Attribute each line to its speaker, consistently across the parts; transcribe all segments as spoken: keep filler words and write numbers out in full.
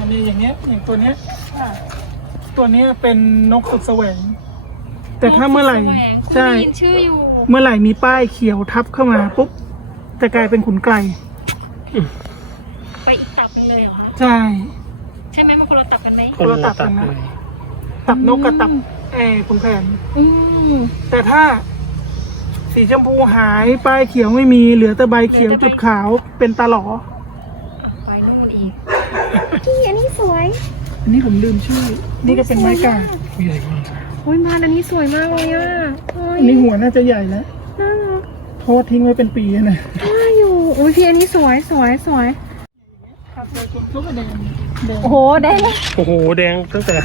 Speaker 1: เนี่ยอย่างเงี้ยอย่างตัวเนี้ยตัวเนี้ยเป็นนกสุดแสวงแต่ถ้าเมื่อไหร่ใช่ชื่ออยู่เมื่อไหร่มีป้ายเขียวทับเข้ามาปุ๊บจะกลายเป็นขุนไกล
Speaker 2: ไปอีกตับนึงเลยเหรอคะ
Speaker 1: ใช่
Speaker 2: ใช่ไหมมันคนละตับกันไหม
Speaker 1: คนละตับกันนะตับนกกับตับเออขุนแผนแต่ถ้าสีชมพูหายป้ายเขียวไม่มีเหลือแต่ใบเขียวจุดขาวเป็นตาหลอ
Speaker 2: ไปนู่นอีกพี่อันนี้สวย
Speaker 1: อันนี้ผมลืมชื่อนี่ก็เป็นไม้กาใหญ่มาก
Speaker 2: โอ้ยมาอันนี้สวยมากเลยอ่ะ
Speaker 1: อันนี้หัวน่าจะใหญ่แล้วน่ารักโทษทิ้งไว้เป็นปีนะ
Speaker 2: น่าอยู่โอ้ยพี่อันนี้สวยสวยสวย
Speaker 1: ครับเลยคุณลูกแดง
Speaker 2: โอ้โหแดง
Speaker 3: โอ้โหแดงตั้งแต่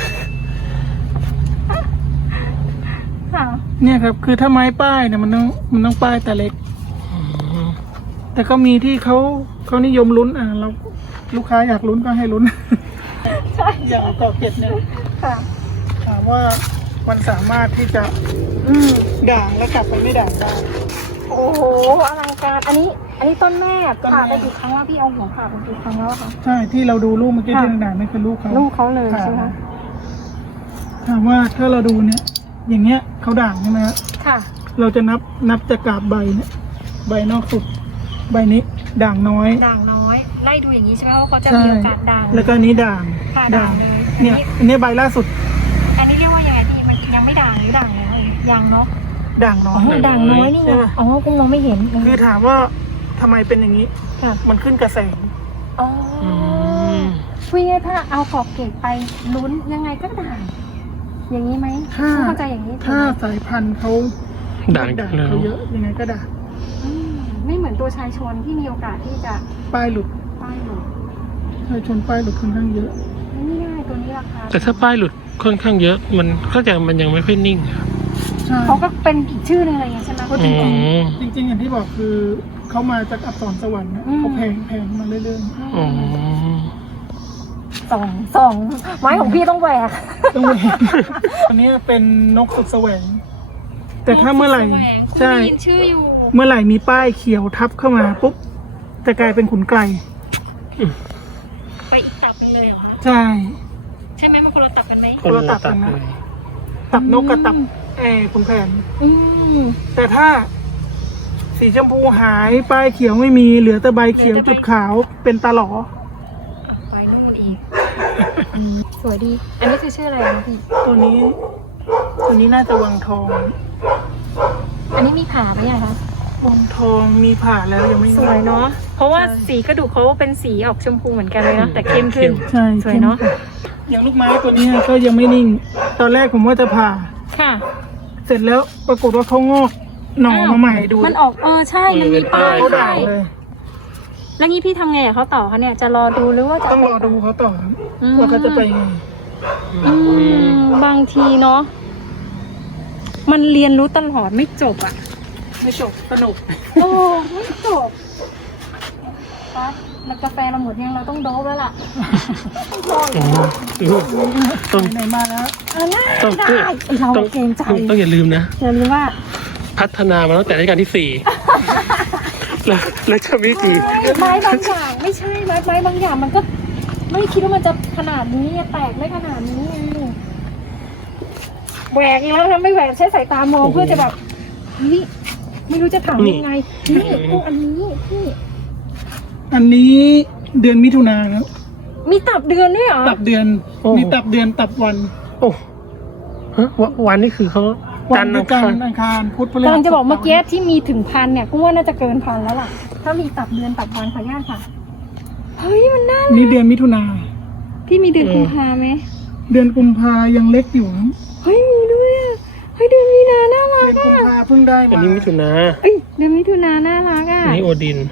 Speaker 1: เนี่ยครับคือถ้าไม้ป้ายเนี่ยมันต้องมันต้องป้ายแต่เล็กแต่ก็มีที่เขาเขานิยมลุ้นอ่ะเราลูกค้าอยากลุ้นก็ให้ลุ้นใช่อยากเอาเกาะเก็ดเนี่ยค่ะถามว่ามันสามารถที่จะด่างแล้วกลับไปไม่ด่างได้
Speaker 2: โอ้โหอลังการอันนี้อันนี้ต้นแม่ผ่าไปกี่ครั้งแล้วพี่เอาหัวผ่าไปกี่ครั้งแล้วคะ
Speaker 1: ใช่ที่เราดูลูกเมื่อกี้ที่ด่างนี่คือลูกเขา
Speaker 2: ลูกเขาเลยใช่ไหม
Speaker 1: ถามว่าถ้าเราดูเนี่ยอย่างเงี้ยเขาด่างใช่ไหม
Speaker 2: ค่ะ
Speaker 1: เราจะนับนับจากกาบใบเนี่ยใบนอกสุดใบนี้ด่างน้อย
Speaker 2: ด่างน้อยไล่ดูอย่างนี้ใช่ไหมว่าเขาจะมีโอกาสด่าง
Speaker 1: แล้วก็นี้ด่าง
Speaker 2: ด่าง
Speaker 1: เนี่ยอันนี้ใบล่าสุด
Speaker 2: อันนี้เรียกว่ายังไงพี่มันยังไม่ด่างหรือด่างแล้วยังเนาะ
Speaker 1: ด่างน้อย
Speaker 2: ด่างน้อยนี่ไงอ๋อคงมองไม่เห็น
Speaker 1: คือถามว่าทำไมเป็นอย่างนี้มันขึ้นกระแส
Speaker 2: อ๋อคุยไงถ้าเอาขอบเกตไปลุ้นยังไงก็ด่างอย่างนี้ไหม
Speaker 1: ถ้า
Speaker 2: เข้าใจอย่างนี้
Speaker 1: ถ้าสายพันธุ์เขา
Speaker 3: ด่าง
Speaker 1: เขาเยอะยังไงก็ด่าง
Speaker 2: ไม่เหมือนตัวชายชนที่มีโอกาสที่จะ
Speaker 1: ป้ายหลุด
Speaker 2: ป้ายหลุด
Speaker 1: ชายชนป้ายหลุดค่อนข้างเยอะ
Speaker 2: นี่ง่ายตัวนี้ราคา
Speaker 3: แต่ถ้าป้ายหลุดค่อนข้างเยอะมันก็จะมันยังไม่ค่อยนิ่ง
Speaker 2: เขาก็เป็นอีกชื่อหนึ่งอะไรอย่างเงี้ยใช่ไหม
Speaker 1: เพราะจริงจริงจริงอย่างที่บอกคือเขามาจากอักษรสวรรค์นะเขาแพงแพงมาเรื่อย
Speaker 3: ๆอ๋อ
Speaker 2: สองสองไม้ของพี่ต้องแหวก
Speaker 1: ต้องแหวกอันนี้เป็นนกสุดแสวงแต่ถ้าเมื่อไหร่ใช่
Speaker 2: ชื่ออยู่
Speaker 1: เมื่อไหร่มีป้ายเขียวทับเข้ามาปุ๊บจะกลายเป็นขุนไกล
Speaker 2: ไปอีกตับนึงเลยเหรอคะ
Speaker 1: ใช่
Speaker 2: ใช่ไหมมันคนละตับกันไหม
Speaker 1: คนละตับกันนะตับนกกับตับเออขุนแผนแต่ถ้าสีชมพูหายป้ายเขียวไม่มีเหลือแต่ใบเขียวจุดขาวเป็นตาหลอ
Speaker 2: ไปนู่นอีกสวยดีอันนี้คือชื่ออะไรนะพี่
Speaker 1: ตัวนี้ตัวนี้น่าจะวังทอง
Speaker 2: อันนี้มีผ่าไหมคะ
Speaker 1: วังทองมีผ่าแล้วยังไม่
Speaker 2: สวยเนาะเพราะว่าสีกระดูกเขาเป็นสีออกชมพูเหมือนกันเลยเนาะแต่เข้มขึ้น
Speaker 1: ใช่
Speaker 2: สวยเนาะ
Speaker 1: อย่างลูกไม้ตัวนี้ก็ยังไม่นิ่งตอนแรกผมว่าจะผ่า
Speaker 2: ค่ะ
Speaker 1: เสร็จแล้วปรากฏว่าเขางอกหน่อมาใหม่ดู
Speaker 2: มันออกเออใช่มันมีป้าย
Speaker 1: ใช่
Speaker 2: แล้วงี้พี่ทำไงเขาต่อเขาเนี่ยจะรอดูหรือว่า
Speaker 1: ต้องรอดูเขาต่อว่าเขาจะไปไง
Speaker 2: บางทีเนาะมันเรียนรู้ตลอดไม่จบอ่ะ
Speaker 1: ไม่จบสนุก
Speaker 2: โอ้ไม่จบปั๊บแล้วกาแฟเราหมดยังเราต้องโดบแล้วล่ะ
Speaker 1: ต้องไหนมาแล้ว
Speaker 2: ต้องได้เราเกรงใจ
Speaker 3: ต้องอย่าลืมนะ
Speaker 2: อย่าลืมว่า
Speaker 3: พัฒนามาตั้งแต่รัชกาลที่สี่แล้วแล้วจะไม่กี่
Speaker 2: ไม้บางอย่างไม่ใช่ไม้ไม้บางอย่างมันก็ไม่คิดว่ามันจะขนาดนี้แตกไม่ขนาดนี้ไงแหวกแล้วนะไม่แหวกใช้สายตามองเพื่อจะแบบนี่ไม่รู้จะถามยังไงนี่พวกอันนี้พี่
Speaker 1: อันนี้เดือนมิถุนาครับ
Speaker 2: มีตับเดือนด้วยเหรอ
Speaker 1: ตับเดือนมีตับเดือนตับวัน
Speaker 3: โอ้ฮะวันนี่คือเขา
Speaker 1: จันทร์อังคารพุธพฤหัส
Speaker 2: กำลังจะบอกเมื่อกี้ที่มีถึงพันเนี่ยกูว่าน่าจะเกินพันแล้วล่ะถ้ามีตับเดือนตับวันขออนุญาตค่ะเฮ้ยมันน่ารัก
Speaker 1: นี่เดือนมิถุนา
Speaker 2: พี่มีเดือนกุมภาไหม
Speaker 1: เดือนกุมภายังเล็กอยู่
Speaker 2: เฮ้ยมีด้วยอ่ะเฮ้ยเดือนมีนาน่ารักอ่ะ
Speaker 1: เดือนกุมภาเพิ่งได้
Speaker 3: อันนี้มิถุนา
Speaker 2: เอ้ยเดือนมิถุนาน่ารักอ่ะ
Speaker 3: อันนี้โอดิน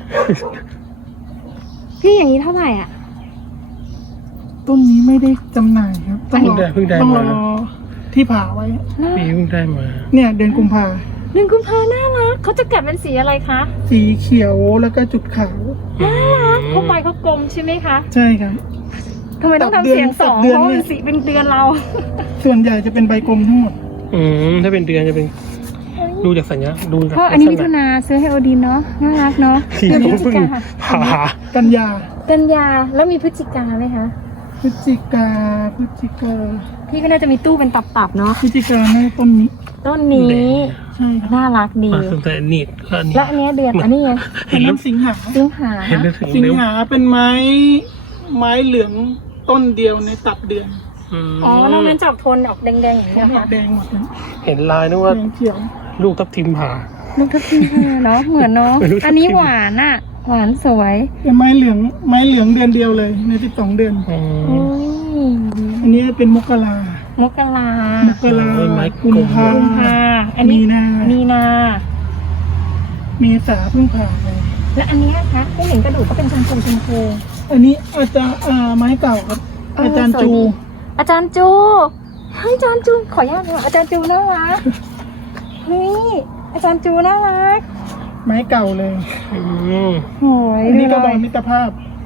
Speaker 2: พี่อย่างนี้เท่าไหร่อ่ะ
Speaker 1: ต้นนี้ไม่ได้จำหน่ายครับ
Speaker 3: ต้องรอเพิ่งได้มา
Speaker 1: ที่ผ่าไว้
Speaker 3: ปีเพิ่งได้มา
Speaker 1: เนี่ยเดือนกุมภา
Speaker 2: เดือนกุมภาน่ารักเขาจะกัดเป็นสีอะไรคะ
Speaker 1: สีเขียวแล้วก็จุดขาว
Speaker 2: น่ารักเขาใบเขากลมใช่ไหมคะ
Speaker 1: ใช่ครับ
Speaker 2: ทำไมต้องทำเสียงสองเพราะมันสีเป็นเดือนเรา
Speaker 1: ส่วนใหญ่จะเป็นใบกลมทั้งหมด
Speaker 3: อืมถ้าเป็นเดือนจะเป็นดูจากสัญญาดู
Speaker 2: เพราะอันนี้มิถุนาซื้อให้โอดินเนาะน่ารักเนาะ
Speaker 3: เดือนพฤศจิกา
Speaker 1: กันยา
Speaker 2: กันยาแล้วมีพฤศจิกาไหมคะ
Speaker 1: พฤศจิกาพฤศจิกา
Speaker 2: พี่ก็น่าจะมีตู้เป็นตับๆเนาะ
Speaker 1: พฤศจิกาในต้นนี้
Speaker 2: ต้นนี้
Speaker 1: ใช่ครับ
Speaker 2: น่ารักดี
Speaker 3: มาตั้งแต่นี่ก็อันนี้
Speaker 2: และอันเนี้ยเดือนอันนี้ไง
Speaker 1: เห็นน้ำสิงหา
Speaker 2: สิงหา
Speaker 3: เห็นได้ถึง
Speaker 1: สิง
Speaker 3: เร็ว
Speaker 1: หาเป็นไม้ ไม้เหลืองต้นเดียวในตับเดือน
Speaker 3: ม
Speaker 2: อ๋อนอกนั้นจับโทนออกแดงๆอย่าง
Speaker 1: เขา
Speaker 2: นี้ย
Speaker 1: หม
Speaker 2: ค่ะ
Speaker 1: ดแดงหมดนะ
Speaker 3: เห็นลายนึกว่า
Speaker 1: แดงเขียว
Speaker 3: ลูกทับทิมผ่า
Speaker 2: ลูกทับทิมเนาะเหมือนเนาะ
Speaker 3: เป็นลูกทับทิม
Speaker 2: อันนี้หวานอ่ะ หวานสวย
Speaker 1: เป็นไม้เหลืองไม้เหลืองเดือนเดียวเลยในสิบสองเดือน
Speaker 3: อืม
Speaker 2: โอ้ย
Speaker 1: อันนี้เป็นมกราม
Speaker 2: กราม
Speaker 1: กรา
Speaker 3: โอ้ยไม้กล
Speaker 1: กุ
Speaker 3: ม
Speaker 1: มภา
Speaker 2: กุมภาอันนี้
Speaker 1: มีนา
Speaker 2: มีนา
Speaker 1: เมษาเพิ่งผ่านไป
Speaker 2: และอันเนี้ยคะที่เห็นกระดูกก็เป็นชมพูชมพู
Speaker 1: อันนี้อาจารย์อ่าไม้เก่าครับ
Speaker 2: เออ
Speaker 1: อาจารย์
Speaker 2: สวย
Speaker 1: จู
Speaker 2: ดี อาจารย์จูเฮ้ยอาจารย์จูขออนุญาตค่ะอาจารย์จูน่ารักเฮ้ยอาจารย์จูน่ารัก
Speaker 1: ไม้เก่าเลย
Speaker 3: อืม
Speaker 2: โอ้ย
Speaker 1: อันนี้ก็
Speaker 2: ดู
Speaker 1: บ
Speaker 2: เล
Speaker 1: อย มิตรภาพ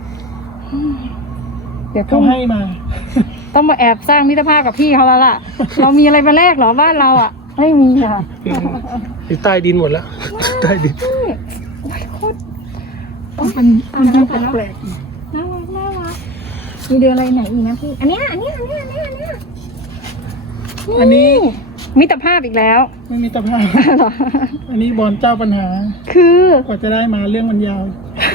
Speaker 2: เดี๋ยวต้
Speaker 1: เขา
Speaker 2: อง
Speaker 1: ให้มา
Speaker 2: ต้องมาแอบสร้างมิตรภาพกับพี่เขาแล้วล่ะ เรามีอะไรมาแลกเหรอบ้านเราอ่ะ ไม่มีค่ะ
Speaker 3: อยู่ใต้ดินหมดแล้ว ใต้ดิน
Speaker 2: นี่โอ้ยโคตร
Speaker 1: มันเป็นมันเป็นแปลก
Speaker 2: น่ารักน่ารักมีเดือนอะไรไหนอีกนะพี่ อันเนี้ยอันเนี้ยอันเนี้ยอันเนี้ยอันเนี้ย
Speaker 1: ๆอันนี้
Speaker 2: มิตรภาพอีกแล้ว
Speaker 1: ไม่มิตรภาพ
Speaker 2: เหรอ
Speaker 1: อันนี้บอลเจ้าปัญหา
Speaker 2: คือ
Speaker 1: กว่าจะได้มาเรื่องมันยาว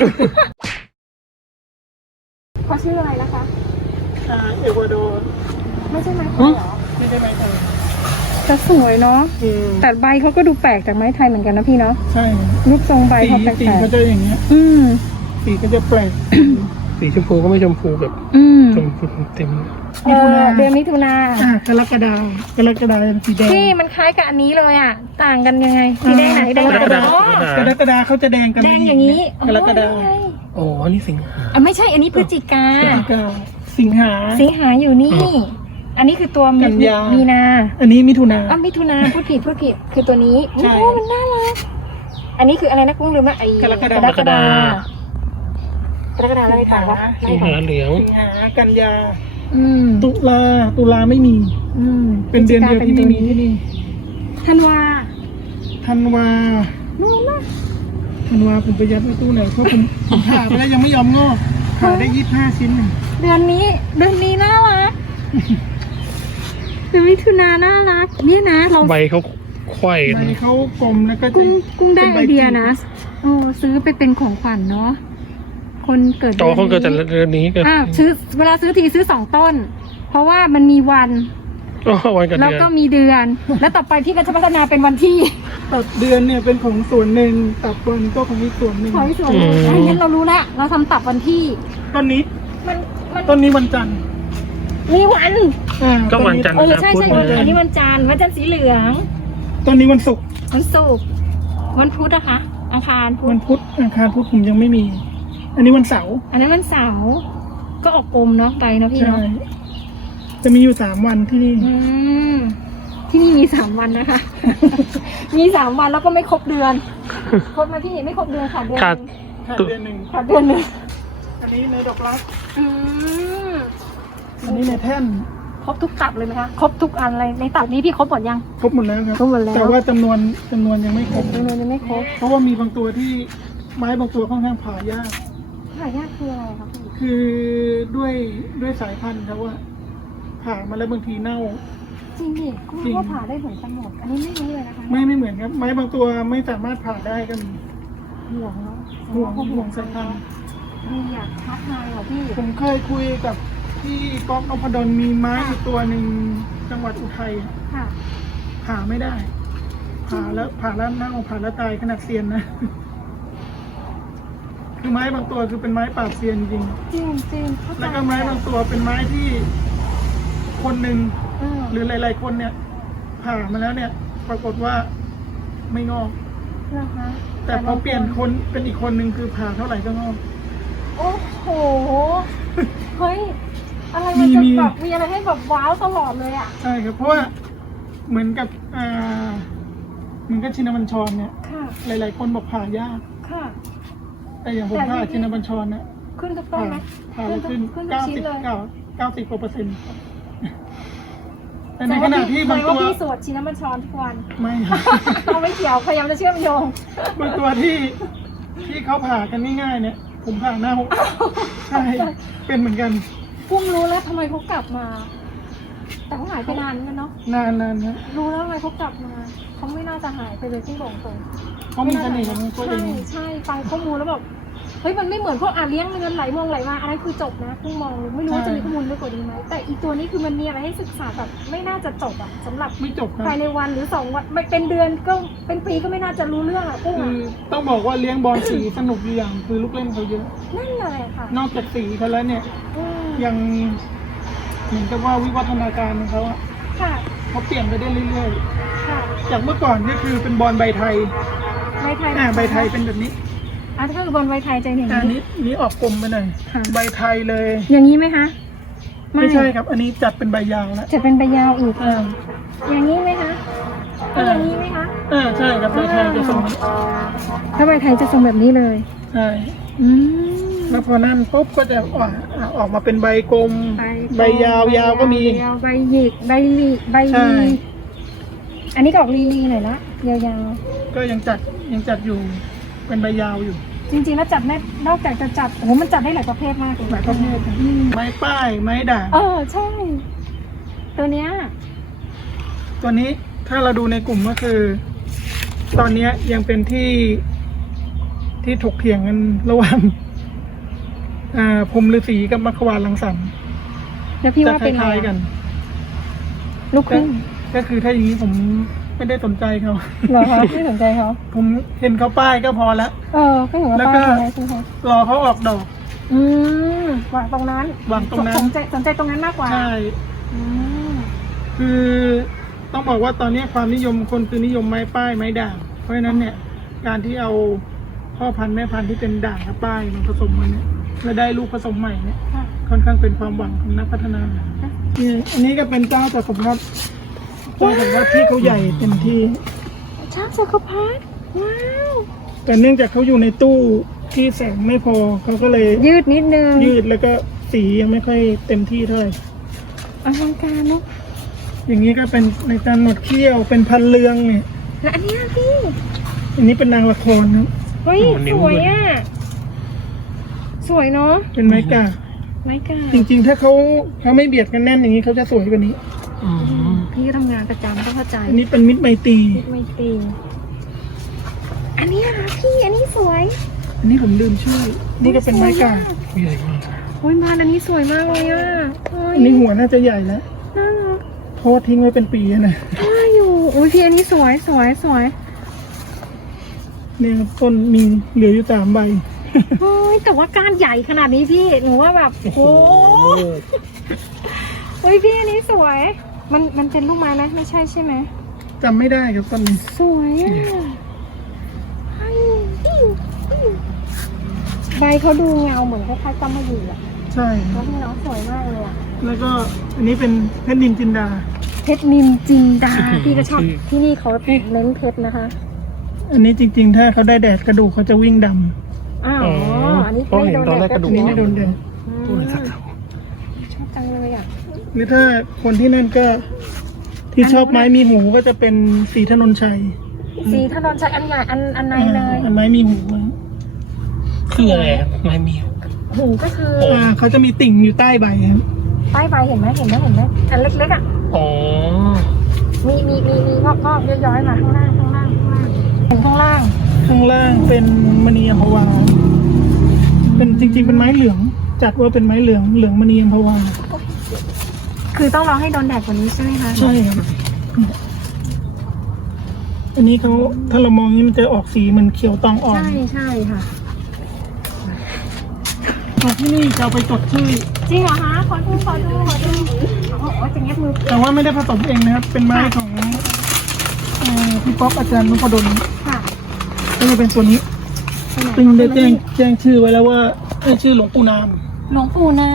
Speaker 2: เขาชื่ออะไรนะคะ
Speaker 1: อ่าเอกวาดอร์
Speaker 2: ไม่ใช่ไม้ไท
Speaker 3: อื
Speaker 2: ย
Speaker 3: ม
Speaker 2: เหรอ
Speaker 1: ไม่ได้ไม้ไทย
Speaker 2: แต่สวยเนาะ
Speaker 1: อืม
Speaker 2: แต่ใบเขาก็ดูแปลกจากไม้ไทยเหมือนกันนะพี่เนาะ
Speaker 1: ใช่
Speaker 2: รูปทรงใบ
Speaker 1: สี
Speaker 2: เขาแปล
Speaker 1: สี
Speaker 2: ก
Speaker 1: ก็จะอย่างเงี้ย
Speaker 2: ๆอืม
Speaker 1: สีก็จะแปลก
Speaker 3: สีชมพูก็ไม่ชมพูแบบ
Speaker 2: อืม
Speaker 3: ชมพูเต็ม
Speaker 2: เออเดือนมิถุนา
Speaker 1: อ่ากรกฎากรกฎาสีแดง
Speaker 2: พี่มันคล้ายกับอันนี้เลยอ่ะ ต่างกันยังไงสีแดงไหนแดง
Speaker 1: ก
Speaker 2: ไห
Speaker 1: รก
Speaker 2: น
Speaker 1: ฎา
Speaker 2: อ๋อก
Speaker 1: รกฎาเขาจะแดงกัน
Speaker 2: แดงอย่างนี้
Speaker 1: กรกฎา
Speaker 2: อ๋อนี่ไง
Speaker 3: โอ้อันนี้สิงหา
Speaker 2: อ่ะไม่ใช่อันนี้พฤศจิกา
Speaker 1: พฤศจิกาสิงหา
Speaker 2: สิงหาอยู่นี่ อันนี้คือตัวมี
Speaker 1: กันยามี
Speaker 2: มีนา
Speaker 1: อันนี้มิถุนา
Speaker 2: อ้าวมิถุนาพูดผิดพูดผิดคือตัวนี้
Speaker 1: ใช่
Speaker 2: โอ้มันน่ารักอันนี้คืออะไรนะกุ้งลืมละไอ้
Speaker 1: กรกฎา
Speaker 2: กรกฎากรกฎาอะไรต่างวะ
Speaker 3: สิงหาเหลือง
Speaker 1: สิงหากันยา
Speaker 2: อืม
Speaker 1: ตุลาตุลาไม่มี
Speaker 2: อืม
Speaker 1: เป็นเดือนเดียวที่ไม่มีที่นี่
Speaker 2: ธันวา
Speaker 1: ธันวา
Speaker 2: นู่นนะ
Speaker 1: ธันวาผมไปยัดไว้ตู้ไหนเพราะผมผมผ่าไปแล้วยังไม่ยอมงอกผ่าได้ยี่สิบห้าชิ้นหนึ่ง
Speaker 2: เดือนนี้เดือนนี้น่ารักเดือนมิถุนาน่ารักเนี่ยนะเรา
Speaker 3: ใบเขาไขว้กัน
Speaker 1: ใบเขากลมแล้วก็จะ
Speaker 2: กุ้งกุ้งได้
Speaker 1: ป็น
Speaker 2: ไอ
Speaker 1: ใบ
Speaker 2: เดีย
Speaker 1: ขี
Speaker 2: นะโอ้ซื้อไปเป็นของขวัญเนาะคนเกิด
Speaker 3: โตเขาเกิดจากเดือนนี้กัน
Speaker 2: อ่าซื้อเวลาซื้อทีซื้อสองต้น เพราะว่ามันมีวัน
Speaker 3: อ๋อวันกับ
Speaker 2: แล้ว
Speaker 3: เดือน
Speaker 2: ก็มีเดือน แล้วต่อไปพี่ก็จะพัฒนาเป็นวันที่
Speaker 1: ตัดเดือนเนี่ยเป็นของส่วนหนึ่งตัดวันก็ของอีกส่วนหนึ่ง
Speaker 2: ขอให้สวยเลยอันนี้เรารู้ละเราทำตับวันที่
Speaker 1: ต้นนี้
Speaker 2: มันมัน
Speaker 1: ต้นนี้วันจันทร์
Speaker 2: มีวัน
Speaker 1: อ่า
Speaker 3: ก็วันจันทร์
Speaker 2: เออ
Speaker 3: นะ
Speaker 2: ใช่
Speaker 3: พุธ
Speaker 2: ใช่
Speaker 3: เล
Speaker 2: วัน
Speaker 3: ย
Speaker 2: อันนี้วันจันทร์วันจันทร์สีเหลือง
Speaker 1: ต้นนี้วันศุกร์
Speaker 2: วันศุกร์วันพุธนะคะอังคารพุ
Speaker 1: วั
Speaker 2: ธ
Speaker 1: นพุธอังคารพุธผมยังไม่มี อันนี้วันเสาร์
Speaker 2: อันนั้นวันเสาร์ก็ออกกลมเนาะไปเนาะพี่
Speaker 1: ใช่
Speaker 2: เนาะ
Speaker 1: จะมีอยู่สามวันที่นี่
Speaker 2: อืมที่นี่มีสามวันนะคะ มีสามวันแล้วก็ไม่ครบเดือน ครบไหมพี่ไม่ครบเดือนขาดเดือนห
Speaker 3: ขาด
Speaker 2: นึ่ง
Speaker 1: ขาดเดือนหนึ่ง
Speaker 2: ขาดเดือนหนึ่ง
Speaker 1: อันนี้ในดอกรัก
Speaker 2: อืม
Speaker 1: อันนี้ในแท่น
Speaker 2: ครบทุกตับเลยไหมคะครบทุกอันเลยในตับนี้พี่ครบหมดยัง
Speaker 1: ครบหมดแล้วครับ
Speaker 2: ครบหมดแล้ว
Speaker 1: แต่ว่าจำนวนจำนวนยังไม่ครบ
Speaker 2: จำนวนยังไม่ครบ
Speaker 1: เพราะว่ามีบางตัวที่ไม้บางตัวค่อนข้างผ่ายาก
Speaker 2: หายากคืออะไรคะพี่
Speaker 1: คือด้วยด้วยสายพันธุ์ครับว่า ผ่ามาแล้วบางทีเน่า
Speaker 2: จริงดิก็
Speaker 1: จริง
Speaker 2: ว่าผ่าได้เหมือนกันหมดอันนี้ไม่รู้เลยนะคะ
Speaker 1: ไม่ไม่เหมือนครับ ไม้บางตัวไม่สามารถผ่าได้ก็มี
Speaker 2: ห่วงเนาะ
Speaker 1: ห่วงห่วงสายพันธุ์
Speaker 2: มีอยากท้าทายเหรอพี่
Speaker 1: ผมเคยคุยกับที่ก๊อกนพดลมีไม้อยู่ตัวหนึ่งจังหวัดอุทัย
Speaker 2: ค่ะ
Speaker 1: ผ่าไม่ได้ ผ่าแล้วผ่าแล้วเน่าผ่าแล้วตายขนาดเซียนนะ คือไม้บางตัวคือเป็นไม้ปราบเซียนจริง
Speaker 2: จริงจริงเข้าใจ
Speaker 1: แล้วก็ไม้บางตัวเป็นไม้ที่คนหนึ่ง
Speaker 2: เออ
Speaker 1: หรือหลาย ๆ คนเนี่ย ผ่ามาแล้วเนี่ย ปรากฏว่าไม่งอก
Speaker 2: เหรอคะ
Speaker 1: แต่พอเปลี่ยนคนเป็นอีกคนหนึ่งคือผ่าเท่าไหร่ก็งอก
Speaker 2: โอ้โห เฮ้ย อะไรมันจะ
Speaker 1: มี
Speaker 2: แบบมีอะไรให้แบบว้าวตลอดเลยอ่ะ
Speaker 1: ใช่ครับ เพราะว่าเหมือนกับอ่าเหมือนกับชินบัญชรเนี่ย
Speaker 2: ค่ะ
Speaker 1: หลาย ๆ คนบอกผ่ายาก
Speaker 2: ค่ะ
Speaker 1: แต่อย่างผม
Speaker 2: แต่
Speaker 1: ผ่า
Speaker 2: ที่
Speaker 1: ชินบัญชรเนี่ย
Speaker 2: ขึ้นทุกต้น
Speaker 1: ผ่า
Speaker 2: ไหม
Speaker 1: ผ่าเลยขึ้น
Speaker 2: ขึ้นทุก
Speaker 1: เก้า
Speaker 2: ชิ้น
Speaker 1: สิบ
Speaker 2: เลย
Speaker 1: เก้าเก้าสิบกว่าเปอร์เซ็นต์แต่
Speaker 2: แส
Speaker 1: ใน
Speaker 2: ดง
Speaker 1: ข
Speaker 2: ว่า
Speaker 1: ณะ
Speaker 2: พี่
Speaker 1: ที่
Speaker 2: แส
Speaker 1: บา
Speaker 2: ด
Speaker 1: ง
Speaker 2: ง
Speaker 1: ตั
Speaker 2: ว่าว พี่สวดชินบัญชรทุกวัน
Speaker 1: ไม่ครับ
Speaker 2: เราไม่เกี่ยวพยายามจะเชื่อมโยง
Speaker 1: บางตัวที่ที่เขาผ่ากันง่ายๆเนี่ย ผมผ่าเน่าใช่เป็นเหมือนกัน
Speaker 2: กุ้งรู้แล้วทำไมเขากลับมา แต่เขาหายไปนานกันเนาะ
Speaker 1: นานนานนะ
Speaker 2: รู้แล้วทำไมเขากลับมาเขาไม่น่าจะหายไปเลยที่บอกตรง
Speaker 1: เขามีเสน่ห์ของตัวเอ
Speaker 2: ใช่
Speaker 1: ง
Speaker 2: ใช่ฟังข้อมูลแล้วแบบเฮ้ยมันไม่เหมือนพวกอ่านเลี้ยงเงินไหลมองไหลมาอันนั้นคือจบนะกุ้งมองไม่รู้ว่าจะมีข้อมูลมากกว่านี้ไหมแต่อีตัวนี้คือมันมีอะไรให้ศึกษาแบบไม่น่าจะจบอะสำหรับ
Speaker 1: ไม่จบครับ
Speaker 2: ภายในวันหรือสองวันไม่เป็นเดือนก็เป็นปีก็ไม่น่าจะรู้เรื่องอะกุ้ง
Speaker 1: คื
Speaker 2: อะ
Speaker 1: อต้องบอกว่าเลี้ยงบอลสีสนุกอยู่อย่างคือลูกเล่นเขาเยอะ
Speaker 2: นั่นแหละค่ะ
Speaker 1: นอกจากสีเขาแล้วเนี่ย
Speaker 2: อืม
Speaker 1: ยังเหมือนกับว่าวิวัฒนาการของเขาอะ
Speaker 2: ค่ะ
Speaker 1: เขาเปลี่ยนไปได้เรื่อย
Speaker 2: ค่ะ
Speaker 1: ๆ จากเมื่อก่อนก็คือเป็นบอลใบไทย
Speaker 2: ใบไทย
Speaker 1: อ่าใบไทยเป็นแบบนี้
Speaker 2: อ่ะถ้าคือบอลใบไทยจะเห็นอ
Speaker 1: อั
Speaker 2: ย่าน ง
Speaker 1: นี้
Speaker 2: นี้
Speaker 1: นี้ออกกลมไปหน่อย
Speaker 2: ค่ะ
Speaker 1: ใบไทยเลย
Speaker 2: อย่างนี้ไหมคะ
Speaker 1: ไม่ใช่ครับ อันนี้จัดเป็นใบยาวแล้ว
Speaker 2: จะเป็นใบยาวอีก
Speaker 1: อ่า
Speaker 2: อย่างนี้ไหมคะ
Speaker 1: อ่า
Speaker 2: อย่างนี้ไหมคะ
Speaker 1: อ่าใช่ครับใบไทยจะทรงนี้
Speaker 2: ถ้าใบไทยจะทรงแบบนี้เลย
Speaker 1: ใช่
Speaker 2: อืม
Speaker 1: แล้วพอนั่นปุ๊บก็จะออกอ่าออกมาเป็นใบกลม
Speaker 2: ใบ
Speaker 1: ใบยาวยาวก็มี
Speaker 2: ใบยาวใบหยิกใบหลีใบ
Speaker 1: ใช่
Speaker 2: ลีอันนี้ก็ออกลีลีหน่อยนะยาว
Speaker 1: ก็ยังจัดยังจัดอยู่เป็นใบยาวอยู่
Speaker 2: ๆจริงๆแล้วจัดได้นอกจากจะจัดโอ้โหมันจัดได้หลายประเภทมากเลย
Speaker 1: หลายประเภทครับ
Speaker 2: อืม
Speaker 1: ไม้ป้ายไม้ด่าง
Speaker 2: เออใช่ ตัวเนี้ย
Speaker 1: ตัวนี้ถ้าเราดูในกลุ่มก็คือ ตอนเนี้ยยังเป็นที่ที่ถกเถียงกันระหว่าง อ่าพรหมฤาษีกับมัคควานลังสรรค์
Speaker 2: แล้วพี่
Speaker 1: จะ
Speaker 2: ว่า
Speaker 1: ค
Speaker 2: เป็นไง
Speaker 1: ล้ายๆกัน
Speaker 2: ลูกครึ่ง
Speaker 1: ก็คือถ้าอย่างนี้ผมไม่ได้สนใจเขา
Speaker 2: เหรอคะไม่สนใจเขา
Speaker 1: ผมเห็นเขาป้ายก็พอละ
Speaker 2: เออก็เห็นว่า
Speaker 1: แล้ว
Speaker 2: ป้า
Speaker 1: ก็
Speaker 2: ยใช่ไหมใช่ไหม
Speaker 1: รอเขาออกดอก
Speaker 2: อืมวางตรงนั้น
Speaker 1: วางตรงนั้น
Speaker 2: สนใจสนใจตรงนั้นมากกว่า
Speaker 1: ใช่
Speaker 2: อืม
Speaker 1: คือต้องบอกว่าตอนนี้ความนิยมคนคือนิยมไม้ป้ายไม้ด่าง เพราะฉะนั้นเนี่ย การที่เอาพ่อพันธุ์แม่พันธุ์ที่เป็นด่างกับป้ายมาผสมกันเนี่ยแล้วได้ลูกผสมใหม่เนี่ย
Speaker 2: ค่ะ
Speaker 1: ค่อนข้างเป็นความหวังของนักพัฒนาเนี่ยอันนี้ก็เป็นเจ้าจากสมรัฐเจ้าสมรัฐที่เขาใหญ่เต็มที่
Speaker 2: ช้างจักรพรรดิว้าว
Speaker 1: แต่เนื่องจากเขาอยู่ในตู้ที่แสงไม่พอเขาก็เลย
Speaker 2: ยืดนิดนึง
Speaker 1: ยืดแล้วก็สียังไม่ค่อยเต็มที่เท่าไหร่
Speaker 2: อลังการเนาะ
Speaker 1: อย่างนี้ก็เป็นในการหนวดเขี้ยวเป็นพันเรืองเนี่ย
Speaker 2: และอันเนี้ยพี่
Speaker 1: อันนี้เป็นนางละครครับ
Speaker 2: เฮ้ยสวยอ่ะสวยเนาะ
Speaker 1: เป็นไม้กา
Speaker 2: ไม้กา
Speaker 1: จริงๆ ถ้าเขาเขาไม่เบียดกันแน่นอย่างนี้เขาจะสวยกว่านี้
Speaker 3: อืม
Speaker 2: พี่ก็ทำงานประจำต้องเข้าใจ
Speaker 1: อันนี้เป็นมิตรไมตรี
Speaker 2: ไม่ตีอันเนี้ยนะพี่อันนี้สวย
Speaker 1: อันนี้ผมลืมชื่อ นี่ก็เป็นไม้กา
Speaker 3: ใหญ่มาก
Speaker 2: โอ้ยมานอันนี้สวยมากเลยอ่ะโอ้ย
Speaker 1: อันนี้หัวน่าจะใหญ่แล้ว
Speaker 2: น่ารัก
Speaker 1: เพราะว่าทิ้งไว้เป็นปีแล้วนะ
Speaker 2: น่าอยู่โอ้ยพี่อันนี้สวยสวยสวย
Speaker 1: เนี่ยครับต้นมีเหลืออยู่สามใบ
Speaker 2: โอ้ยแต่ว่าก้านใหญ่ขนาดนี้พี่หนูว่าแบบโอ้โหเฮ้ยพี่อันนี้สวย มันมันเป็นลูกไม้ไหมไม่ใช่ใช่ไหม
Speaker 1: จำไม่ได้ครับต้นนี้
Speaker 2: สวยอ่ะเฮ้ยใบเขาดูเงาเหมือนคล้ายๆกำมะหยี่อ่ะ
Speaker 1: ใช่
Speaker 2: แล้วพี่น้องสวยมากเลยอ่ะ
Speaker 1: แล้วก็อันนี้เป็นเพชรนินจินดา
Speaker 2: เพชรนินจินดาพี่ก็ชอบที่นี่เขาเน้นเพชรนะคะ
Speaker 1: อันนี้จริงๆ ถ้าเขาได้แดดกระดูกเขาจะวิ่งด
Speaker 2: อ้าวอันนี้
Speaker 3: เพราะเห็นตอนแรกกระ
Speaker 1: ำ
Speaker 3: ดู
Speaker 1: อั
Speaker 3: ก
Speaker 1: นนี้ไม่โดนแดด
Speaker 2: อืม
Speaker 3: ตัวสักเท่า
Speaker 2: ชอบจังเลยอ่ะ
Speaker 1: หรือถ้าคนที่นั่นก็ ที่ชอบไม้มีหูก็จะเป็นสีถนนชัย
Speaker 2: สีถนนชัยอันใหญ่อันอันในเลย
Speaker 1: อันไม้มีหูนะ
Speaker 3: คืออะไรอะไม้เมียว
Speaker 2: หูก็คือ
Speaker 1: อ่าเขาจะมีติ่งอยู่ใต้ใบครับ
Speaker 2: ใต้ใบเห็นไหมเห็นไหมเห็นไหมอันเล็กๆอ่ะ
Speaker 3: อ๋อ
Speaker 2: มีมีมีมีงอกงอกๆย้อยๆมาข้างล่างข้างล่างข้างล่างเห็นข้างล่าง
Speaker 1: ข้างล่างเป็นมณีอัมพวา เป็นจริง ๆ เป็นไม้เหลือง จัดว่าเป็นไม้เหลืองเหลืองมณีอัมพวา
Speaker 2: คือต้องรอให้โดนแดดกว่านี้ใช่ไหมคะ
Speaker 1: ใช่ครับ อันนี้เขาถ้าเรามองนี้มันจะออกสีเหมันเขียวตองอ่อน
Speaker 2: ใช่ใช่ค่ะ
Speaker 1: มาที่นี่จะเอาไปจดชื่อ
Speaker 2: จริงเหรอคะขอดูขอดูขอดูโอ้โหจะเงียบมือ
Speaker 1: แต่ว่าไม่ได้ผสมเองนะครับ เป็นไม้ของเอ่อพี่ป๊อกอาจารย์นพดล
Speaker 2: ค่ะ
Speaker 1: ก็จะเป็นตัวนี้ ซึ่งได้แจ้งแจ้งชื่อไว้แล้วว่าให้ชื่อหลวงปู่นาม
Speaker 2: หลวงปู่นาม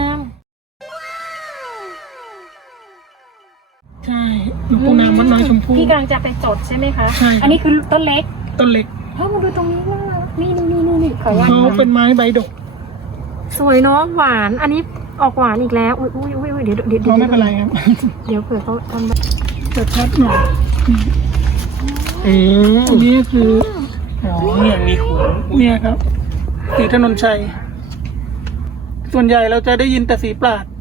Speaker 1: ใช่หลวงปู่นามวัดน้อยชมพู่
Speaker 2: พี่กำลังจะไปจดใช่ไหมคะ
Speaker 1: ใช่ครับ
Speaker 2: อันนี้คือต้นเล็ก
Speaker 1: ต้นเล็ก
Speaker 2: เฮ้ยมาดูตรงนี้น่ารักนี่นี่นี่นี่ขออนุญาต
Speaker 1: เขาเป็นไม้ใบดก
Speaker 2: สวยเนาะหวาน อันนี้ออกหวานอีกแล้ว อุ้ยอุ้ยอุ้ยเดี๋ยวเดี๋ยวเดี๋ยว
Speaker 1: เขาไม่เป็นไรครับ
Speaker 2: เดี๋ยวเผื่อเขาทำแบบ
Speaker 1: จะชัดหน่อย
Speaker 3: อืม
Speaker 1: อันนี้ก็คือ
Speaker 3: อ๋อเนี่ยมีหู
Speaker 1: เนี่ยครับ สีถนนชัย ส่วนใหญ่เราจะได้ยินแต่สีปราด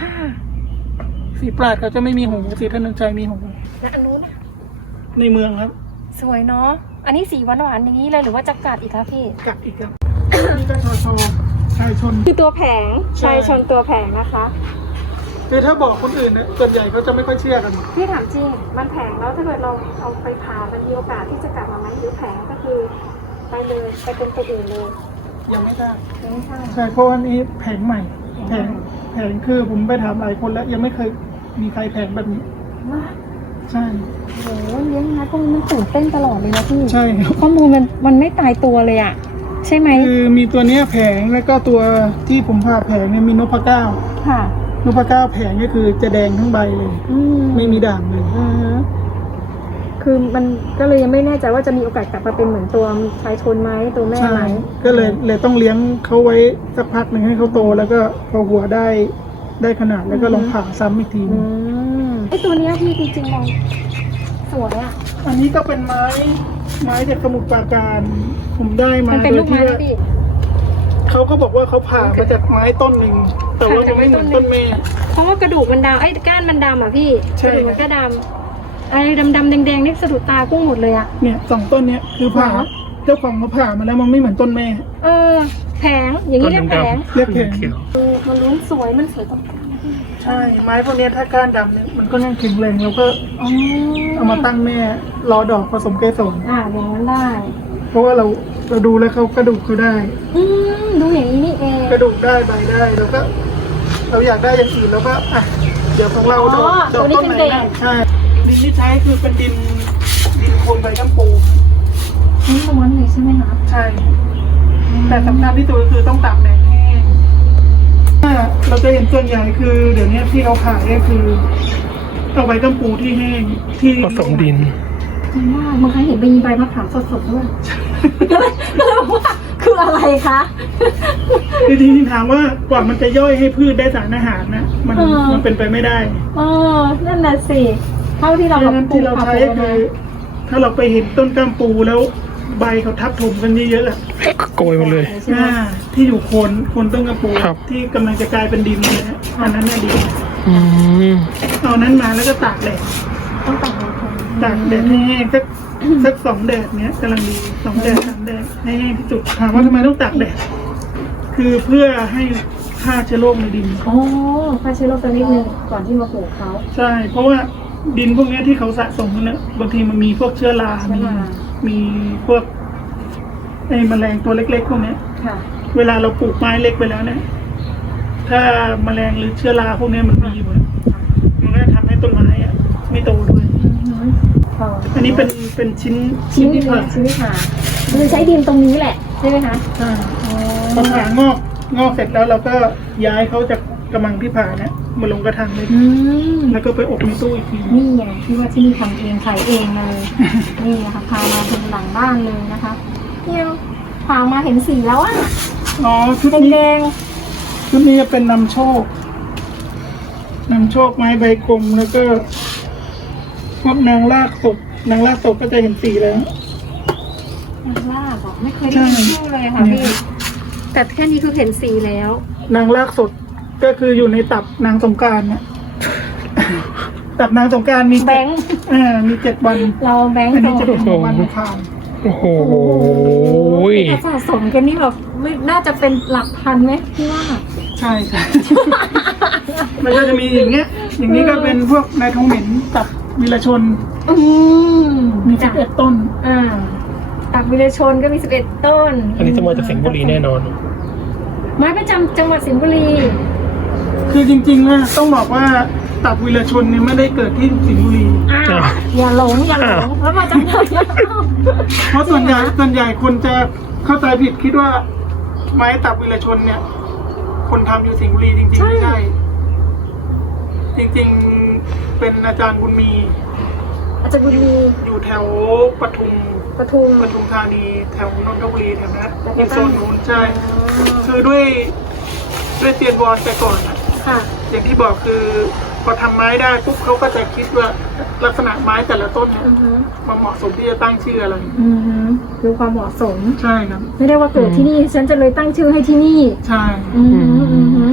Speaker 1: สีปราดเขาจะไม่มีหูสีถนนชัยมีหู
Speaker 2: และอันนู้นนะ
Speaker 1: ในเมืองครับ
Speaker 2: สวยเนาะอันนี้สีหวานๆอย่างนี้เลยหรือว่าจะกัดอีกคะพี่
Speaker 1: กัดอีกครับ นี่ก็ชอชอชายชน
Speaker 2: คือตัวแผง
Speaker 1: ใช่
Speaker 2: ชายชนตัวแผงนะคะ
Speaker 1: คือถ้าบอกคนอื่นเนี่ยส่วนใหญ่เขาจะไม่ค่อยเชื่อกัน
Speaker 2: พี่ถามจริงมันแผงแล้วถ้าเกิดเราเอาไปผ่ามันมีโอกาสที่จะกลับมาไหมหรือแผงก็คือไปเลยไปเป็นตัวอื่นเลย
Speaker 1: ยังไม่ทราบ
Speaker 2: ยังไม่ใช่
Speaker 1: ใช่เพราะว่านี้แผงใหม่ แผงแผงคือผมไปถามหลายคนแล้ว ยังไม่เคยมีใครแผงแบบนี้
Speaker 2: ว้า
Speaker 1: ใช่
Speaker 2: โหเลี้ยงนะพวกนี้มันตื่นเต้นตลอดเลยนะพี่
Speaker 1: ใช่ครับ
Speaker 2: ข้อมูลมันมันไม่ตายตัวเลยอะใช่ไหม
Speaker 1: คือมีตัวเนี้ยแผงแล้วก็ตัวที่ผมพาแผงเนี่ยมีนพเก้า
Speaker 2: ค่ะ
Speaker 1: นพเก้าแผงก็คือจะแดงทั้งใบเลย
Speaker 2: อืม
Speaker 1: ไม่มีด่างเลย
Speaker 2: อือฮะคือมันก็เลยยังไม่แน่ใจว่าจะมีโอกาสกลับมาเป็นเหมือนตัวชายชนไหมตัวแม่
Speaker 1: ใช่
Speaker 2: ไหม
Speaker 1: ก็เลยเลยต้องเลี้ยงเขาไว้สักพักหนึ่งให้เขาโต แล้วก็พอหัวได้ได้ขนาดแล้วก็ลองผ่าซ้ำอีกที
Speaker 2: อืมไอตัวเนี้ยพี่จริงๆมองสวยอะ
Speaker 1: อันนี้ก็เป็นไม้ไม้จากสมุทรปราการ ผมได้มา
Speaker 2: มันเป็นลูกไม้
Speaker 1: โดย
Speaker 2: นะ
Speaker 1: ที่
Speaker 2: พี่
Speaker 1: เขาก็บอกว่าเขาผ่ามาจากไม้ต้นหนึ่งแต่ว่ามันไม่เหมือนต้นแม่
Speaker 2: เพราะว่ากระดูกมันดำไอ้ก้านมันดำอ่ะพี่
Speaker 1: ใช่
Speaker 2: กระดูกมันก็ดำไอ้ดำๆแดงๆนี่สะดุดตากุ้งหมดเลยอ่ะ
Speaker 1: เนี่ยสองต้นเนี้ยคือผ่า
Speaker 2: เหรอ
Speaker 1: เจ้าของเขาผ่ามาแล้วมันไม่เหมือนต้นแม่
Speaker 2: เออแผงอย่างนี้เรียกแผง
Speaker 1: เรียกแผง
Speaker 3: เขียว
Speaker 2: เออมันลุ้นสวยมันสวยตรงกลาง
Speaker 1: ใช่ไม้พวกเนี้ยถ้าก้านดำเนี่ยมันก็ยังแข็งแรงแล้วก็
Speaker 2: อ๋อ
Speaker 1: เอามาตั้งแม่รอดอกผสมเกสร
Speaker 2: อ่าอย่างนั้นได้
Speaker 1: เพราะว่าเราเราดูแล้วเขากระดูกเขาได้
Speaker 2: อืมดูอย่างนี้นี่เอง
Speaker 1: กระดูกได้ใบได้แล้วก็ เราอยากได้อย่างอื่นแล้วก็อ่ะเดี๋ยวของเราดอกดอกต้นไหนได้ใช่ดินที่ใช้คือเป็นดินดินโคลนใบกัมปู
Speaker 2: นี่ล้วนเลยใช่ไหมคะ
Speaker 1: ใช่ แต่สำคัญที่สุดก็คือต้องตากแดดแห้งถ้าเราจะเห็นส่วนใหญ่คือ เดี๋ยวนี้ที่เราขายก็คือเอาใบกัมปูที่แห้งที่
Speaker 3: ผสมดิน
Speaker 2: จริงว่าบางครั้งเห็นมีใบมะขามสดๆด้วยก็เลยก็เลยว่าคืออะไรคะ
Speaker 1: คือจริงๆถามว่ากว่ามันจะย่อยให้พืชได้สารอาหารนะมันมันเป็นไปไม่ได้
Speaker 2: เออนั่นน่ะสิเท่าที่
Speaker 1: เพ
Speaker 2: เรา
Speaker 1: ราะฉะนั้น
Speaker 2: ปลู
Speaker 1: ที่
Speaker 2: ก
Speaker 1: เรา
Speaker 2: ผัก
Speaker 1: ใช้
Speaker 2: ปลู
Speaker 1: ก็
Speaker 2: ก
Speaker 1: คื
Speaker 2: มา
Speaker 1: อ ถ้าเราไปเห็นต้นกัมปูแล้วใบเขาทับถมกันเยอะๆอะ
Speaker 3: โกยมาเลย
Speaker 2: ใช่ไหม
Speaker 1: อ่าที่อยู่โคนโคนต้นกัมปู
Speaker 3: ครับ
Speaker 1: ที่กำลังจะกลายเป็นดินเลยนะอันนั้นน่ะดี
Speaker 3: อืม
Speaker 1: เอานั้นมาแล้วก็ตากแดด
Speaker 2: ต้องตัดหัวคน
Speaker 1: ตากแดดให้แห้งสักสักสองแดดเนี้ยกำลังดีสองแดดสามแดดให้แห้งที่สุดถามว่าทำไมต้องตากแดดคือเพื่อให้ฆ่าเชื้อโรคในดิน
Speaker 2: โอ้ฆ่าเชื้อโรคสักนิดนึงก่อนที่มาปลูกเขา
Speaker 1: ใช่ เพราะว่าดินพวกเนี้ยที่เขาสะสมกันนะบางทีมันมีพวกเชื้อรา
Speaker 2: เชื้อ
Speaker 1: มี
Speaker 2: รา
Speaker 1: มีพวกไอ้แมลงตัวเล็กๆพวกเนี้ย
Speaker 2: ค่ะ
Speaker 1: เวลาเราปลูกไม้เล็กไปแล้วเนี่ย ถ้าแมลงหรือเชื้อราพวกเนี้ยมันมีอยู่อะมันก็จะทำให้ต้นไม้อะไม่โตด้วย
Speaker 2: พอ
Speaker 1: อันนี้เป็นเป็นชิ้น
Speaker 2: ชิ้น
Speaker 1: ที่
Speaker 2: ที่
Speaker 1: ผ่า
Speaker 2: ชิ้นที่ผ่าคือใช้ดินตรงนี้แหละใช่ไหมคะ
Speaker 1: ใช่
Speaker 2: อ๋อ
Speaker 1: พอผ่างอกงอกเสร็จแล้วเราก็ย้ายเขาจากกระมังที่ผ่าเนี่ยมาลงกระถางเลย
Speaker 2: อืม
Speaker 1: แล้วก็ไปอบในตู้อีกที
Speaker 2: นี่ไงที่ว่าที่นี่ทำเองขายเองเลย นี่นะคะพามาถึงหลังบ้านเลยนะคะเนี่ยพามาเห็นสีแล้วอ่ะ
Speaker 1: อ๋อชุด
Speaker 2: แด
Speaker 1: นี้
Speaker 2: ง
Speaker 1: ชุดนี้จะเป็นนำโชคนำโชคไม้ใบกลมแล้วก็พวกนางลากศพนางลากศพก็จะเห็นสีแล้ว
Speaker 2: ๆนางลาบบอกไม่เคยได้ยินชื่อเลยค่ะพี่แต่แค่นี้คือเห็นสีแล้ว
Speaker 1: นางลากสดก็คืออยู่ในตับนางสงกรารเนี่ย ตับนางสงกรารมี
Speaker 2: แบ
Speaker 1: เจ็ด
Speaker 2: งค์
Speaker 1: อ่ามีเจ็ดวัน
Speaker 2: เราแบงค์
Speaker 1: อัน
Speaker 2: โต
Speaker 1: นี้จะเป็นของวันอังคาร
Speaker 3: โอ้โห
Speaker 2: ถ้าสะสมกันนี่แบบไม่น่าจะเป็นหลักพันไหมพี่ว่า
Speaker 1: ใช่ค่ะ มันก็จะมีอย่างเงี้ย อย่างนี้ก็เป็นพวกนายทองเหม็นตับวิรชน
Speaker 2: อืม
Speaker 1: มีสิบเอ็ดต้น
Speaker 2: อ่าตักวิเลชนก็มีสิบเอ็ดต้น
Speaker 3: อันนี้จะมาจากสิงห์บุรีแน่นอน
Speaker 2: ไม้ประจำจังหวัดสิงห์บุรี
Speaker 1: คือจริงๆนะต้องบอกว่าตับวิรชนเนี่ยไม่ได้เกิดที่สิงห์บุรี
Speaker 2: อ้าว
Speaker 3: อ่ะ
Speaker 2: อย่าหลงอย่าหลง
Speaker 3: อ้าว
Speaker 2: แล้วมาจากไหนอะ
Speaker 1: เพราะส่วนใหญ่ส่วนใหญ่คนจะเข้าใจผิดคิดว่า ไม้ตับวิรชนเนี่ย คนทำอยู่สิงห์บุรีจริงๆไม่ใช่ จริงๆเป็นอาจารย์บุญมี
Speaker 2: อาจารย์บุญมี
Speaker 1: อยู่แถวปทุม
Speaker 2: ปทุม
Speaker 1: ปทุมธานีแถวนนทบุรีแถวนั้น
Speaker 2: แล้วก็
Speaker 1: ในโซนนู้นใช่
Speaker 2: อ๋อ
Speaker 1: คือด้วยด้วยเซียนวอนแต่ก่อนอะ
Speaker 2: ค่ะ
Speaker 1: อย่างที่บอกคือพอทำไม้ได้ปุ๊บเขาก็จะคิดว่าลักษณะไม้แต่ละต้นเนี่ย
Speaker 2: อือฮึ
Speaker 1: มันเหมาะสมที่จะตั้งชื่ออะไร
Speaker 2: อือฮึดูความเหมาะสม
Speaker 1: ใช่ครับ
Speaker 2: ไม่ได้ว่าเกิดที่นี่ฉันจะเลยตั้งชื่อให้ที่นี่
Speaker 1: ใช่
Speaker 2: อือฮึอือฮึพ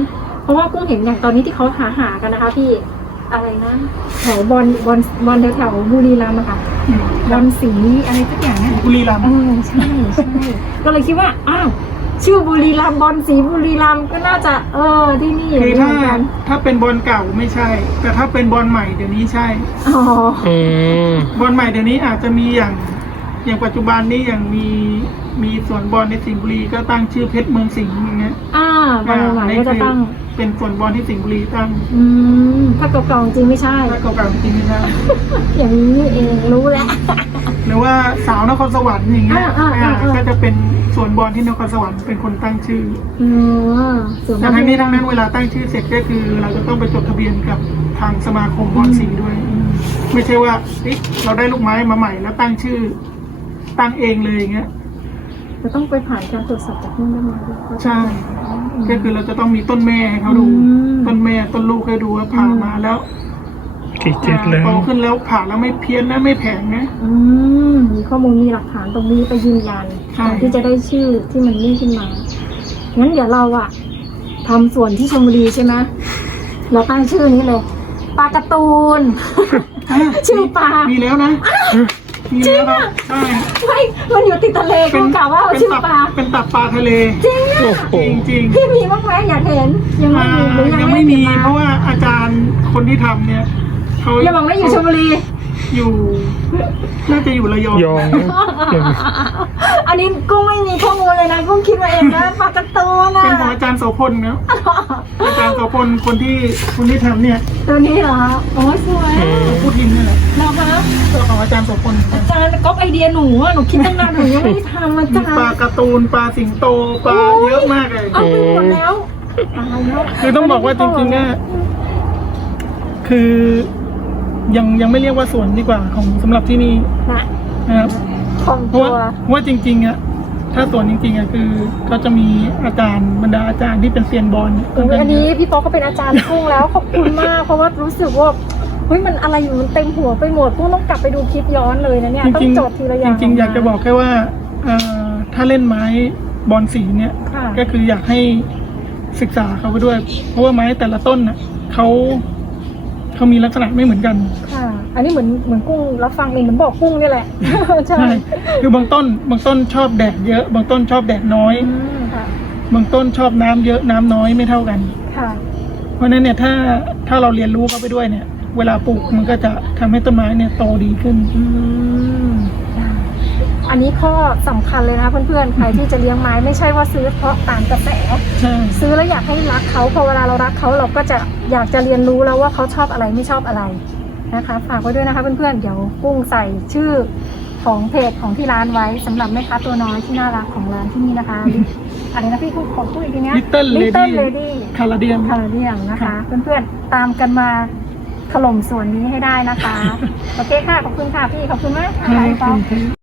Speaker 2: ราะว่ากุ้งเห็นอย่างตอนนี้ที่เขาหาหากันนะคะพี่อะไรนะแถวบอลบอลบอลแถวๆบุรีรัมย์อะค่ะบอลสีอะไรสักอย่างเนี่ย
Speaker 1: บุรีรัมย์
Speaker 2: เออใช่ใช่ก็เลยคิดว่าอ้าวชื่อบุรีรัมย์บอลสีบุรีรัมย์ก็น่าจะเออที่นี่อย่าง
Speaker 1: คือ
Speaker 2: นี้เห
Speaker 1: ถ้า
Speaker 2: มือนกัน
Speaker 1: ถ้าเป็นบอลเก่าไม่ใช่ แต่ถ้าเป็นบอลใหม่เดี๋ยวนี้ใช่
Speaker 2: อ๋อ
Speaker 3: อืม
Speaker 1: บอลใหม่เดี๋ยวนี้อาจจะมีอย่างอย่างปัจจุบันนี้อย่างมีมีสวนบอลในสิงห์บุรีก็ตั้งชื่อเพชรเมืองสิงห์อย่างเงี้ย
Speaker 2: อ่าบอลใหม่ก็จะตั้ง
Speaker 1: เป็นสวนบอลที่สิงห์บุรีตั้ง
Speaker 2: อืมถ้าเก่าๆจริงไม่ใช่
Speaker 1: ถ้าเก่าๆจริงไม่ใช่
Speaker 2: อย่างนี้นี่เองรู้แล้ว
Speaker 1: หรือว่าสาวนครสวรรค์อย่างเงี้ย
Speaker 2: อ่าอ่าอ่า
Speaker 1: อ่าก็จะเป็นสวนบอลที่นครสวรรค์เป็นคนตั้งชื่อ
Speaker 2: อืมส่วน
Speaker 1: แต่ทั้งนี้ทั้งนั้นเวลาตั้งชื่อเสร็จก็คือเราจะต้องไปจดทะเบียนกับทางสมาคมบอลสีด้วย ไม่ใช่ว่าเอ๊ะเราได้ลูกไม้มาใหม่แล้วตั้งชื่อ ตั้งเองเลยอย่างเงี้ย
Speaker 2: จะต้องไปผ่านการตรวจสอบจากนู่นได้ไหม
Speaker 1: ใช่ ก็คือเราจะต้องมีต้นแม่ให้เขาดู
Speaker 2: อืม
Speaker 1: ต้นแม่ต้นลูกให้ดูว่าผ่ามาแล้ว
Speaker 3: กี่เจ็ดแล้ว
Speaker 1: โตขึ้นแล้วผ่าแล้วไม่เพี้ยนนะไม่แผงนะ
Speaker 2: อืมมีข้อมูลมีหลักฐานตรงนี้ไปยืนยัน
Speaker 1: ใช่
Speaker 2: ก่อนที่จะได้ชื่อที่มันนี่ขึ้นมางั้นเดี๋ยวเราอะทำส่วนที่ชลบุรีใช่ไหมเราตั้งชื่อนี้เลยปลาการ์ตูน ชื่อปลา
Speaker 1: มีแล้วนะมีแล้วครับใช่
Speaker 2: ไม่มันอยู่ติดทะเลก็กล่าวว่าเอา
Speaker 1: เป็น
Speaker 2: ชื่อ
Speaker 1: ตับ
Speaker 2: ปลา
Speaker 1: เป็นตับปลาทะเล
Speaker 2: จริงอะ
Speaker 3: โอ้โห
Speaker 1: จริงจริง
Speaker 2: พี่มีบ้างไหมอยากเห็นยังไม่
Speaker 1: อ่า
Speaker 2: มีหรือยัง
Speaker 1: ยัง
Speaker 2: ไม่
Speaker 1: ไม่มี
Speaker 2: ติด
Speaker 1: เพราะว่าอาจารย์คนที่ทำเนี่ยเขา
Speaker 2: อย่าบอกว่าอยู่ชลบุรี
Speaker 1: อยู่ น่าจะอยู่ระยอง
Speaker 3: ยอง
Speaker 2: อันนี้กุ้งไม่มีข้อมูลเลยนะกุ้งคิดมาเองนะปลาการ์ตูนอะ
Speaker 1: เป็นของอาจารย์โสพลเนาะอาจารย์โสพลคนที่คนที่ทำเนี่ย
Speaker 2: ตัวนี้เหรอโอ้ยสวย
Speaker 3: อืม
Speaker 1: พูดทิมนี่แหละ
Speaker 2: เหรอคะ
Speaker 1: ตัวของอาจารย์โสพล
Speaker 2: อาจารย์ก๊อปไอเดียหนูอะหนูคิดตั้งนานหนูยังไม่ได้ทำอา
Speaker 1: มี
Speaker 2: จาร
Speaker 1: ปลา
Speaker 2: ย์
Speaker 1: การ์ตูนปลาสิงโตปลาเยอะมากเลย
Speaker 2: เอาไปหมดแล้วตายแล้ว
Speaker 1: คือต้องบอกว่าจริงๆเนี่ยคือ ยังยังไม่เรียกว่าสวนดีกว่าของสำหรับที่นี่
Speaker 2: นะ
Speaker 1: นะครับ
Speaker 2: ของ
Speaker 1: เพ
Speaker 2: ตั
Speaker 1: ราะ
Speaker 2: ว
Speaker 1: ว่าเพราะว่าจริงๆอ่ะถ้าสวนจริงๆอ่ะคือเขาจะมีอาจารย์บรรดาอาจารย์ที่เป็นเซียนบอล
Speaker 2: โอ้ยอันนี้พี่ป๊อกก็เป็นอาจารย์กุ้งแล้วขอบคุณมากเพราะว่ารู้สึกว่าเฮ้ยมันอะไรอยู่มันเต็มหัวไปหมดกุ้งต้องกลับไปดูคลิปย้อนเลยนะเนี่ย
Speaker 1: จ
Speaker 2: ต้อง
Speaker 1: ริง
Speaker 2: โจทย์ทีละอย่าง
Speaker 1: ๆจริงๆอยากจะบอกแค่ว่าเอ่อถ้าเล่นไม้บอลสีเนี่ย
Speaker 2: ค่ะ
Speaker 1: ก็คืออยากให้ศึกษาเขาไปด้วย เพราะว่าไม้แต่ละต้นน่ะเขาเขามีลักษณะไม่เหมือนกัน
Speaker 2: ค่ะ อันนี้เหมือนเหมือนกุ้งรับฟังเองเหมือนบอกกุ้งนี่แหละ ใช่
Speaker 1: ใช่คือบางต้น บางต้นชอบแดดเยอะ บางต้นชอบแดดน้อย
Speaker 2: อืมค่ะ
Speaker 1: บางต้นชอบน้ำเยอะน้ำน้อยไม่เท่ากัน
Speaker 2: ค่ะ
Speaker 1: เพราะฉะนั้นเนี่ยถ้าถ้าเราเรียนรู้เข้าไปด้วยเนี่ย เวลาปลูกมันก็จะทำให้ต้นไม้เนี่ยโตดีขึ้น
Speaker 2: อืมอันนี้ข้อสำคัญเลยนะคะเพื่อนๆ ใครที่จะเลี้ยงไม้ไม่ใช่ว่าซื้อเพราะตามกระแส
Speaker 1: ใช่
Speaker 2: ซื้อแล้วอยากให้รักเขาพอเวลาเรารักเขาเราก็จะอยากจะเรียนรู้แล้วว่าเขาชอบอะไรไม่ชอบอะไรนะคะฝากไว้ด้วยนะคะเพื่อนๆ เดี๋ยวกุ้งใส่ชื่อของเพจของที่ร้านไว้สำหรับแม่ค้าตัวน้อยที่น่ารักของร้านที่นี่นะคะอะไรนะพี่กุ้งขอพูดอีกทีนี้
Speaker 1: Little
Speaker 2: Little
Speaker 1: Lady
Speaker 2: Lady
Speaker 1: คาราเดียม
Speaker 2: คาราเดียมนะคะ เพื่อนๆ ตามกันมาถล่มส่วนนี้ให้ได้นะคะ โอเคค่ะ ขอบคุณค่ะพี่ ขอบคุณมากค่ะ
Speaker 1: ครั
Speaker 2: พี่ป๊อป
Speaker 1: บ